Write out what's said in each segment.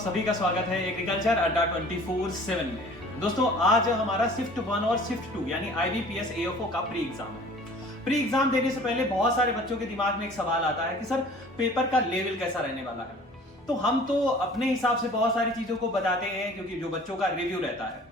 सभी का स्वागत है एग्रीकल्चर अड्डा 24/7 में। दोस्तों आज हमारा शिफ्ट 1 और शिफ्ट 2 यानी IBPS AFO का प्री एग्जाम है। प्री एग्जाम देने से पहले बहुत सारे बच्चों के दिमाग में एक सवाल आता है कि सर पेपर का लेवल कैसा रहने वाला है। तो हम तो अपने हिसाब से बहुत सारी चीजों को बताते हैं क्योंकि जो बच्चों का रिव्यू रहता है,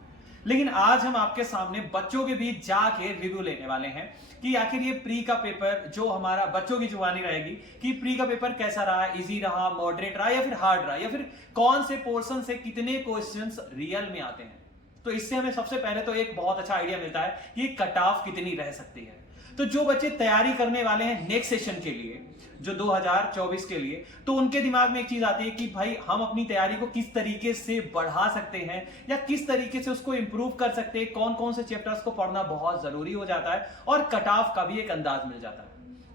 लेकिन आज हम आपके सामने बच्चों के बीच जाके रिव्यू लेने वाले हैं कि आखिर ये प्री का पेपर जो हमारा बच्चों की जुबानी रहेगी कि प्री का पेपर कैसा रहा, इजी रहा, मॉडरेट रहा या फिर हार्ड रहा, या फिर कौन से पोर्शन से कितने क्वेश्चंस रियल में आते हैं। तो इससे हमें सबसे पहले तो एक बहुत अच्छा आइडिया मिलता है कि कट ऑफ कितनी रह सकती है। तो जो बच्चे तैयारी करने वाले हैं नेक्स्ट सेशन के लिए, जो 2024 के लिए, तो उनके दिमाग में एक चीज आती है कि भाई हम अपनी तैयारी को किस तरीके से बढ़ा सकते हैं या किस तरीके से उसको इंप्रूव कर सकते हैं, कौन कौन से चैप्टर्स को पढ़ना बहुत जरूरी हो जाता है और कट ऑफ का भी एक अंदाज मिल जाता है।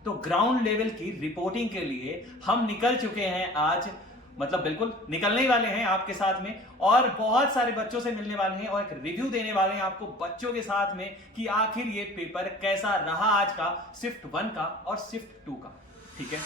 तो ग्राउंड लेवल की रिपोर्टिंग के लिए हम निकल चुके हैं आज, मतलब बिल्कुल निकलने ही वाले हैं आपके साथ में, और बहुत सारे बच्चों से मिलने वाले हैं और एक रिव्यू देने वाले हैं आपको बच्चों के साथ में कि आखिर ये पेपर कैसा रहा आज का शिफ्ट 1 का और शिफ्ट 2 का। ठीक है,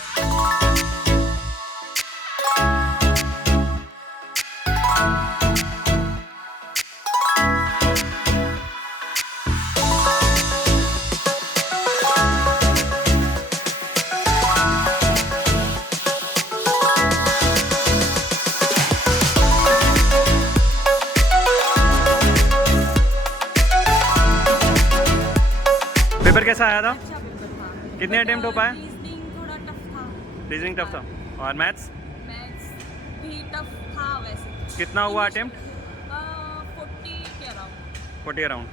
पेपर कैसा आया था? अच्छा पेपर था। कितने अटेम्प्ट हो पाए? रीजनिंग थोड़ा टफ था। रीजनिंग टफ था और मैथ्स मैथ्स भी टफ था वैसे। कितना हुआ अटेम्प्ट? 40 के अराउंड। 40 अराउंड।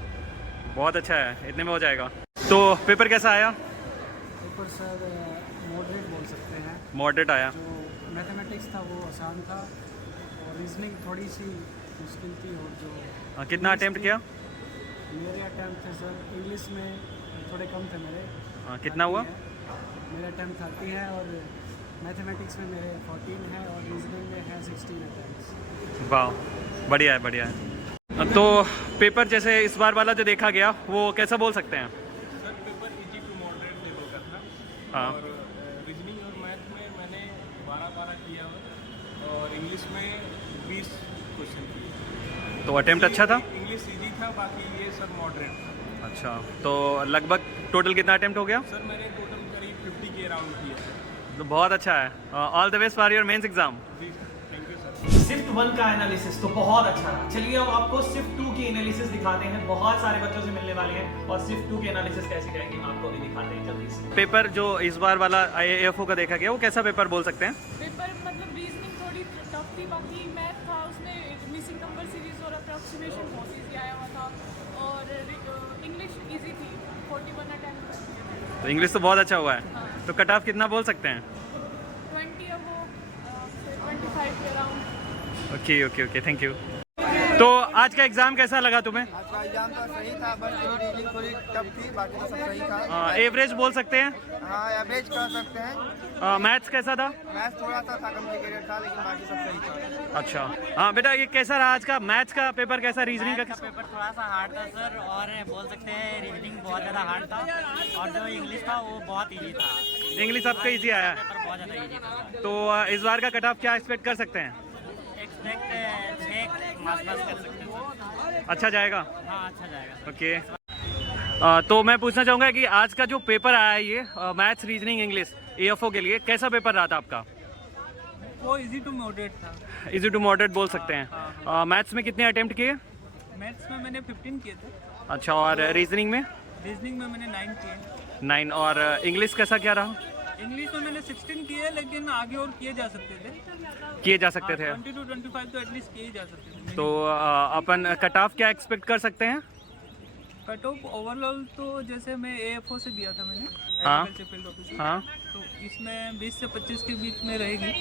बहुत अच्छा है, इतने में हो जाएगा। तो पेपर कैसा आया? पेपर सर मॉडरेट बोल सकते हैं। मॉडरेट आया। जो मैथमेटिक्स था वो आसान था और रीजनिंग थोड़ी सी मुश्किल थी। और जो कितना अटेम्प्ट किया? मेरे अटैम्प्ट थे सर इंग्लिश में थोड़े कम थे मेरे। कितना हुआ? मेरा अटैम्प्ट 30 है और मैथमेटिक्स में मेरे 14 है और रीजनिंग में है 16 अटैम्प्ट्स। वाह, बढ़िया है, बढ़िया है। तो पेपर जैसे इस बार वाला जो देखा गया वो कैसा बोल सकते हैं? Sir paper easy to moderate level का था। हाँ। और रीजनिंग और मैथ में मैंने 12 किया और इंग्लिश में 20 क्वेश्चन किए। तो अटेम्प्ट अच्छा था? इंग्लिश इजी था, बाकी ये सब मॉडरेट था। अच्छा, तो लगभग टोटल कितना अटेम्प्ट हो गया? सर मैंने टोटल करीब 50 के अराउंड किया है। तो बहुत अच्छा है। All the best for your mains exam. जी थैंक यू सर। शिफ्ट 1 का एनालिसिस तो बहुत अच्छा रहा। चलिए अब आपको शिफ्ट 2 की एनालिसिस दिखाते हैं। बहुत सारे बच्चों से मिलने वाले हैं और शिफ्ट 2 की एनालिसिस कैसी रहेगी हम आपको भी दिखाते हैं जल्दी से। पेपर जो इस बार वाला AFO का देखा गया वो कैसा पेपर बोल सकते हैं? पेपर मतलब रीजनिंग थोड़ी टफ थी, बाकी मैथ था उसमें मिसिंग नंबर सीरीज और अप्रॉक्सीमेशन बहुत ईजी आया हुआ था और इंग्लिश इजी थी। 41 अटेम्प्ट। तो इंग्लिश तो बहुत अच्छा हुआ है। हाँ। तो कट ऑफ कितना बोल सकते हैं? 20 अब 25 के around. Okay okay okay, thank you. तो आज का एग्जाम कैसा लगा तुम्हें? आज का एग्जाम तो सही था, बस रीडिंग थोड़ी टफ थी, बाकी तो सब सही था। एवरेज बोल सकते हैं? हाँ एवरेज कह सकते हैं। मैथ्स कैसा था? मैथ्स थोड़ा सा था कॉम्प्लिकेटेड था, लेकिन बाकी सब सही था। अच्छा, हाँ बेटा, ये कैसा रहा आज का मैथ्स का पेपर? कैसा रीजनिंग का? पेपर थोड़ा सा हार्ड था सर, और बोल सकते हैं रीजनिंग बहुत ज़्यादा हार्ड था, और जो इंग्लिश था वो बहुत इजी था। इंग्लिश आपका इजी आया है। पेपर बहुत ज़्यादा इजी था। तो इस बार का कट ऑफ क्या एक्सपेक्ट कर सकते हैं? एक्सपेक्ट 6 आसपास कर सकते हैं। अच्छा जाएगा? हाँ अच्छा जाएगा। ओके। तो मैं पूछना चाहूँगा कि आज का जो पेपर आया है ये मैथ्स रीजनिंग इंग्लिश AFO के लिए कैसा पेपर रहा था आपका? वो इजी टू मॉडरेट था। इजी टू मॉडरेट बोल सकते हैं। मैथ्स में कितने अटेम्प्ट किए? मैथ्स में मैंने 15 किए थे। अच्छा, और रीजनिंग में? रीजनिंग में मैंने 9 किए। 9। और इंग्लिश कैसा क्या रहा? इंग्लिश में मैंने 16 किए, लेकिन आगे और किए जा सकते थे। किए जा सकते थे। 20 to 25 तो एटलीस्ट किए जा सकते थे। तो अपन कट ऑफ क्या एक्सपेक्ट कर सकते हैं? कट ऑफ ओवरऑल तो जैसे मैं AFO से दिया था मैंने, हाँ। एग्रीकल्चर फील्ड ऑफिसर, हाँ, तो इसमें 20 से 25 के बीच में रहेगी।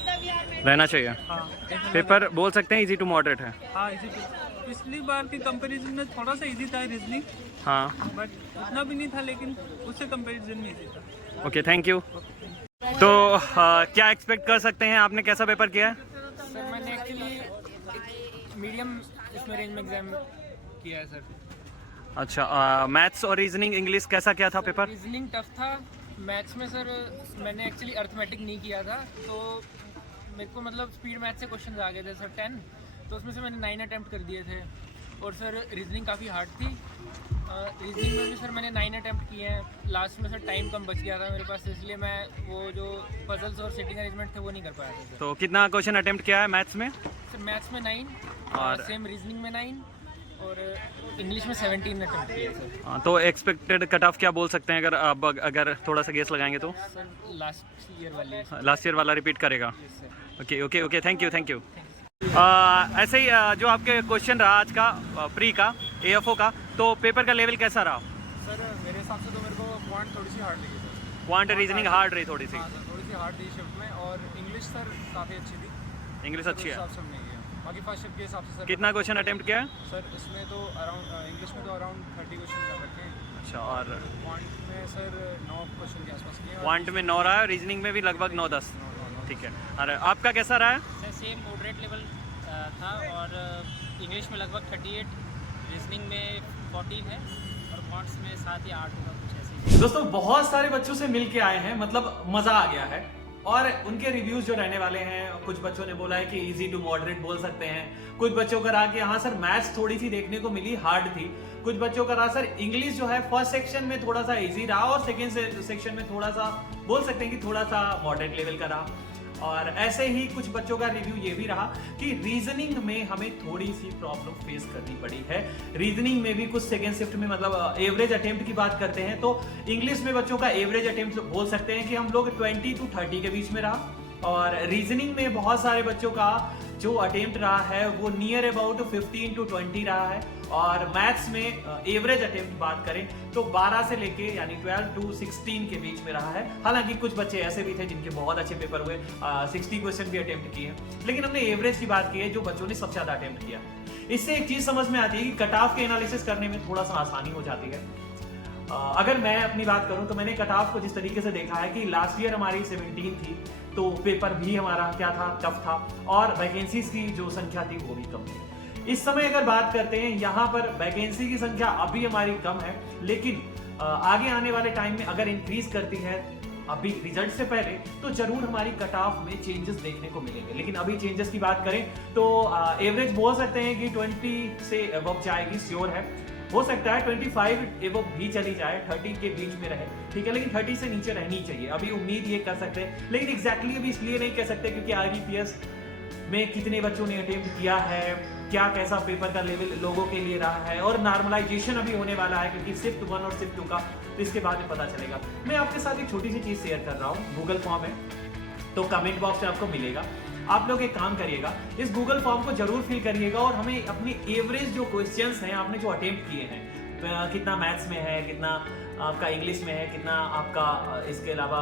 रहना चाहिए। हाँ ऐसा पेपर बोल सकते हैं इजी टू मॉडरेट है। लगा। हाँ इजी टू। पिछली बार की कंपैरिजन में थोड़ा सा इजी था रीजनिंग, हाँ, बट उतना भी नहीं था, लेकिन उससे कंपैरिजन में इजी था। Okay, thank you. तो क्या एक्सपेक्ट कर सकते हैं? आपने कैसा पेपर किया है? सर मैंने एक्चुअली मीडियम इसमें रेंज में एग्जाम किया है सर। अच्छा, मैथ्स और रीजनिंग इंग्लिश कैसा क्या था पेपर? रीजनिंग टफ था। मैथ्स में सर मैंने एक्चुअली अर्थमेटिक नहीं किया था, तो मेरे को मतलब स्पीड मैथ से क्वेश्चन आ गए थे सर 10, तो उसमें से मैंने 9 अटैम्प्ट कर दिए थे। और सर रीजनिंग काफ़ी हार्ड थी। रीजनिंग में भी सर मैंने 9 अटैम्प्ट किए हैं। लास्ट में सर टाइम कम बच गया था मेरे पास, इसलिए मैं वो जो पजल्स और सिटिंग अरेंजमेंट थे वो नहीं कर पाया था सर। तो कितना क्वेश्चन अटेम्प्ट किया है मैथ्स में? सर मैथ्स में 9 और और सेम रीजनिंग में 9 और इंग्लिश में 17 अटैम्प्ट किए सर। तो एक्सपेक्टेड कट ऑफ क्या बोल सकते हैं अगर अब अगर थोड़ा सा गेस लगाएंगे तो? सर लास्ट ईयर वाले लास्ट ईयर वाला रिपीट करेगा? Sir. Okay okay okay, thank you. ऐसे ही जो आपके क्वेश्चन रहा आज का प्री का AFO का, तो पेपर का लेवल कैसा रहा? सर मेरे हिसाब से तो मेरे को पॉइंट थोड़ी सी हार्ड लगी सर। क्वांट रीजनिंग हार्ड रही थोड़ी सी? हाँ सर, थोड़ी सी हार्ड थी शिफ्ट में। और इंग्लिश सर काफ़ी अच्छी थी। इंग्लिश अच्छी है। हिसाब से हमने किया। बाकी फर्स्ट शिफ्ट के हिसाब से सर कितना क्वेश्चन अटेम्प्ट किया है? सर इसमें तो अराउंड इंग्लिश में तो अराउंड 30 क्वेश्चन कर रखे हैं। अच्छा, और पॉइंट में सर 9 क्वेश्चन के आसपास किए। क्वांट में 9 रहा है, रीजनिंग में भी लगभग 9-10। ठीक है। अरे आपका कैसा रहा है? सर सेम मॉडरेट लेवल था और इंग्लिश में लगभग 38, रीजनिंग में 14 है और क्वांट्स में 7 या 8 होगा कुछ ऐसे ही। दोस्तों बहुत सारे बच्चों से मिल के आए हैं, मतलब मजा आ गया है। और उनके रिव्यूज जो रहने वाले हैं, कुछ बच्चों ने बोला है कि इजी टू मॉडरेट बोल सकते हैं, कुछ बच्चों का रहा कि हाँ सर मैथ्स थोड़ी सी देखने को मिली हार्ड थी, कुछ बच्चों का रहा सर इंग्लिश जो है फर्स्ट सेक्शन में थोड़ा सा इजी रहा और सेकंड सेक्शन में थोड़ा सा बोल सकते हैं कि थोड़ा सा मॉडरेट लेवल का रहा। और ऐसे ही कुछ बच्चों का रिव्यू ये भी रहा कि रीजनिंग में हमें थोड़ी सी प्रॉब्लम फेस करनी पड़ी है। रीजनिंग में भी कुछ सेकेंड शिफ्ट में मतलब एवरेज अटेम्प्ट की बात करते हैं तो इंग्लिश में बच्चों का एवरेज अटेम्प्ट बोल सकते हैं कि हम लोग 20 to 30 के बीच में रहा। और रीजनिंग में बहुत सारे बच्चों का जो अटेम्प्ट रहा है वो नियर अबाउट 15 to 20 रहा है। और मैथ्स में एवरेज अटेम्प्ट बात करें तो 12 से लेके यानी 12 to 16 के बीच में रहा है। हालांकि कुछ बच्चे ऐसे भी थे जिनके बहुत अच्छे पेपर हुए, 60 क्वेश्चन भी अटेम्प्ट किए, लेकिन हमने एवरेज की बात की है जो बच्चों ने सबसे ज्यादा अटेम्प्ट किया। इससे एक चीज समझ में आती है कि कट ऑफ के एनालिसिस करने में थोड़ा सा आसानी हो जाती है। अगर मैं अपनी बात करूं तो मैंने कट ऑफ को जिस तरीके से देखा है कि लास्ट ईयर हमारी 17 थी तो पेपर भी हमारा क्या था, टफ था और वैकेंसीज की जो संख्या थी वो भी कम थी। इस समय अगर बात करते हैं यहाँ पर वैकेंसी की संख्या अभी हमारी कम है, लेकिन आगे आने वाले टाइम में अगर इंक्रीज करती है अभी रिजल्ट से पहले तो जरूर हमारी कट ऑफ में चेंजेस देखने को मिलेंगे। लेकिन अभी चेंजेस की बात करें तो एवरेज बोल सकते हैं कि 20 से अबव जाएगी, श्योर है। हो सकता है 25 एवं भी चली जाए, 30 के बीच में रहे, ठीक है, लेकिन 30 से नीचे रहनी चाहिए। अभी उम्मीद ये कर सकते हैं, लेकिन एग्जैक्टली अभी इसलिए नहीं कह सकते क्योंकि IBPS में कितने बच्चों ने अटेम्प्ट किया है, क्या कैसा पेपर का लेवल लोगों के लिए रहा है और नॉर्मलाइजेशन अभी होने वाला है क्योंकि शिफ्ट 1 और शिफ्ट 2 का, तो इसके बाद में पता चलेगा। मैं आपके साथ एक छोटी सी चीज शेयर कर रहा हूँ, गूगल फॉर्म है तो कमेंट बॉक्स में आपको मिलेगा। आप लोग एक काम करिएगा, इस गूगल फॉर्म को जरूर फिल करिएगा और हमें अपने एवरेज जो क्वेश्चंस हैं आपने जो अटेम्प्ट किए हैं, कितना मैथ्स में है, कितना आपका इंग्लिश में है, कितना आपका इसके अलावा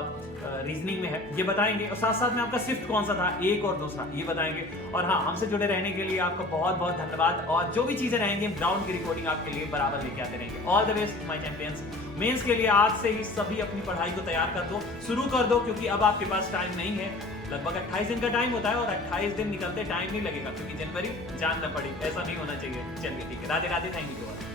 रीजनिंग में है, ये बताएंगे। और साथ साथ में आपका शिफ्ट कौन सा था, एक और दूसरा, ये बताएंगे। और हाँ, हमसे जुड़े रहने के लिए आपका बहुत बहुत धन्यवाद। और जो भी चीजें रहेंगी हम ग्राउंड की रिकॉर्डिंग आपके लिए बराबर लेके आते रहेंगे। All the best my champions. Mains के लिए आज से ही सभी अपनी पढ़ाई को तैयार कर दो, शुरू कर दो, क्योंकि अब आपके पास टाइम नहीं है। लगभग 28 दिन का टाइम होता है और 28 दिन निकलते टाइम नहीं लगेगा, क्योंकि जनवरी जान न पड़ी, ऐसा नहीं होना चाहिए। चलिए ठीक है, राधे राधे, थैंक यू।